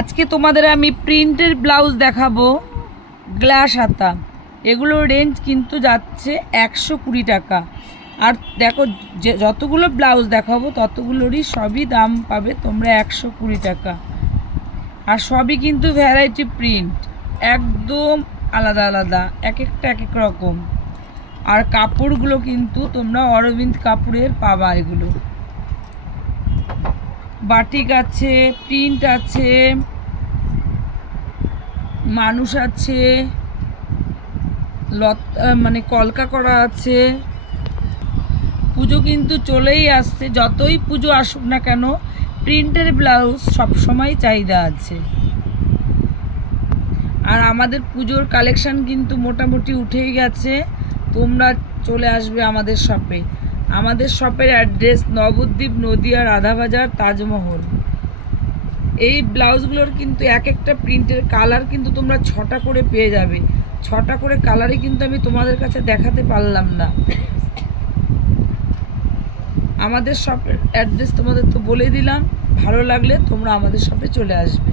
আজকে তোমাদের আমি প্রিন্টের ব্লাউজ দেখাবো, গ্লাস হাতা। এগুলোর রেঞ্জ কিন্তু যাচ্ছে 120 টাকা। আর দেখো, যতগুলো ব্লাউজ দেখাবো ততগুলোরই সবই দাম পাবে তোমরা 120 টাকা। আর সবই কিন্তু ভ্যারাইটি প্রিন্ট, একদম আলাদা আলাদা, এক একটা এক এক রকম। আর কাপড়গুলো কিন্তু তোমরা অরবিন্দ কাপড়ের পাবা। এগুলো বাটিক আছে, প্রিন্ট আছে, মানুষ আছে, মানে কলকা করা আছে। পুজো কিন্তু চলেই আসছে, যতই পুজো আসুক না কেন প্রিন্টের ব্লাউজ সবসময় চাহিদা আছে। আর আমাদের পুজোর কালেকশান কিন্তু মোটামুটি উঠেই গেছে, তোমরা চলে আসবে আমাদের শপে। আমাদের শপের অ্যাড্রেস নবদ্বীপ, নদিয়া, রাধাবাজার, তাজমহল। এই ব্লাউজগুলোর কিন্তু এক একটা প্রিন্টের কালার কিন্তু তোমরা 6টা করে পেয়ে যাবে। 6টা করে কালারই কিন্তু আমি তোমাদের কাছে দেখাতে পারলাম না। আমাদের শপের অ্যাড্রেস তোমাদের তো বলে দিলাম, ভালো লাগলে তোমরা আমাদের শপে চলে আসবে।